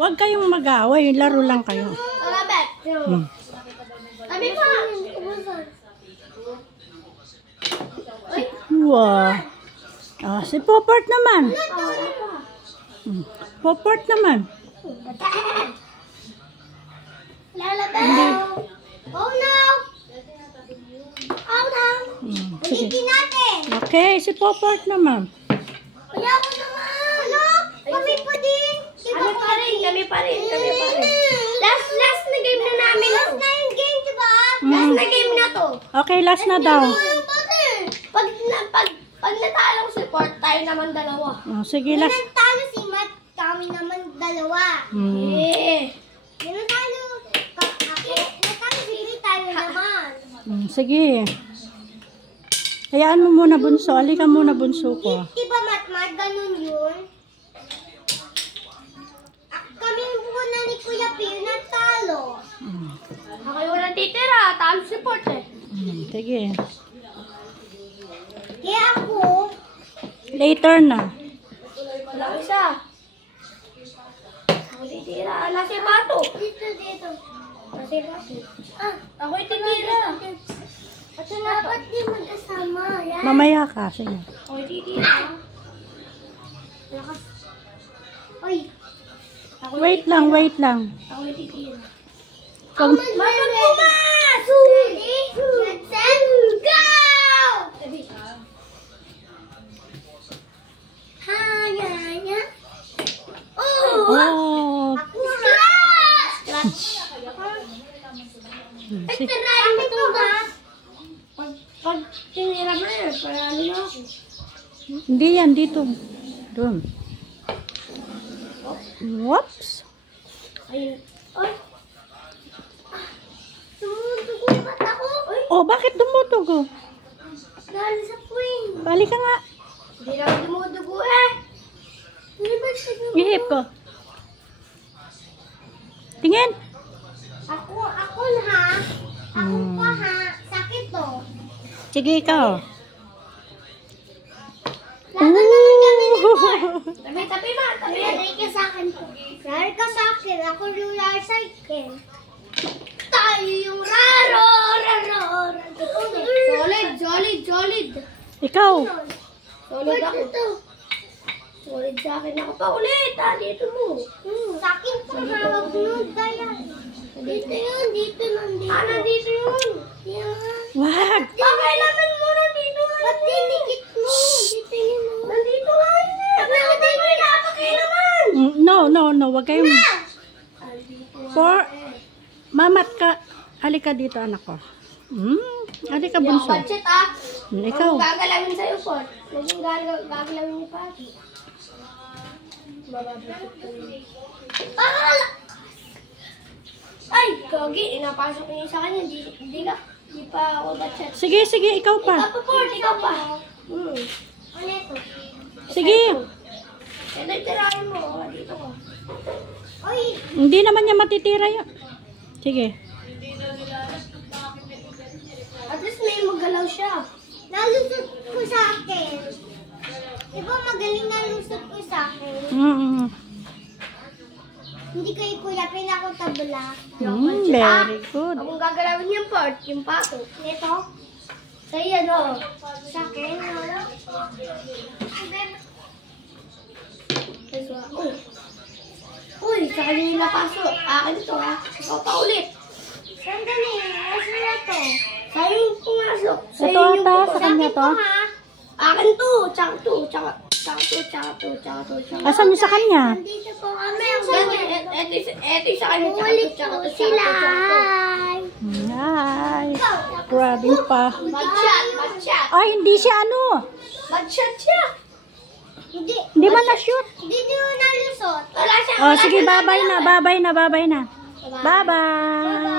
Huwag kayong mag-away. Laro lang kayo. Wow. Ah, si Poport naman. Poport naman. Oh no! Oh no! Ulitin natin! Okay, si Poport naman. Kaya ako naman! Ano? Kami pa din! Kami pa rin. Last na game na namin. Last na yung game, diba? Last na game na to. Okay, last na daw. Pag natalo si Port, tayo naman dalawa. Oh, sige, last. Pag natalo si Matt, kami naman dalawa. Natalo si Matt, tayo naman. Sige. Hayaan mo muna, bunso. Alika muna, bunso ko. Diba, Matt, ganun yun? Kami muna ni Kuya Pio natalo. Ako yung walang titira. Talo si Port eh. Sige. Kaya ako, Later na. wala isa. Ako titira. Nasa bato. Dito. Nasa bato. Ako yung titira. Dapat di magkasama. Yan. Mamaya ka. Sige. Ako yung titira. Oy. Wait lang. Ako yung titira. Pag- Magpumas! Ready? Set, go! Hanya. Oh. Scratch! Sige. Tirahin ito ba? Pag tinira mo yun, paralo na ako. Hindi yan. Dito. Doon. Whoops. Ayun. Ay! Tumutugo ba't ako? Ay! Oh, bakit dumudugo? Dahil sa puwing. Balik ka nga. Hindi lang dumudugo eh. Hindi ba siya dumudugo? Ihip ko. Tingin. Ako na ha. Ako pa ha. Sakit to. Sige, ikaw. Laban naman kami ni Paul. Tabi ma. Lari ka sa akin po. Lari ka sa akin. Ako yung lari sa akin. Tayo yung raro. Solid. Ikaw. Solid ako. Solid sa akin ako pa ulit. Dito mo. Sa akin po hawag mo. Dito yun. Nandito yun. Wag. Pakailangan mo nandito. Ba't dinikit mo? Dito yun. Nandito nga yun eh. Nandito yun. Napakailangan. No. Wag kayong... Mamat ka. Halika dito, anak ko. Halika, bunso. Budget ah. Ikaw. Huwag gagalawin sa'yo, Paul. Huwag yung gagalawin ni Pati. Ay, Gogi. Inapasok niyo sa kanya. Di pa ako budget. Sige, ikaw pa. Ikaw pa. Ano ito? Sige. Ito tirahin mo. Dito ko. Ay! Hindi naman niya matitira yun. Sige. At least may magalaw siya. Nalusot ko sa akin. Di ba magaling nalusot ko sa akin? Hindi kayo kuya, pila akong tabla. Very good. Akong gagalawin yung part, yung pato. Ito? Sa'yo, no? Sa akin, no? Uy, sa kanya yung napasok. Akin ito, ha? Ikaw pa ulit. Sandali, asan na ito? Sa'yo yung pumasok. Ito ata, sa kanya to? Akin to, tsaka to. Asan yung sa kanya? Nandito po kami. Ito yung sa kanya. Ulit po sila. Ay. Grabe pa. Bad-shot. Ay, hindi siya ano. Bad-shot siya. Hindi ba na-shoot? Hindi nyo nalusot. Wala siya. Oh, sige, babay na. Bye-bye.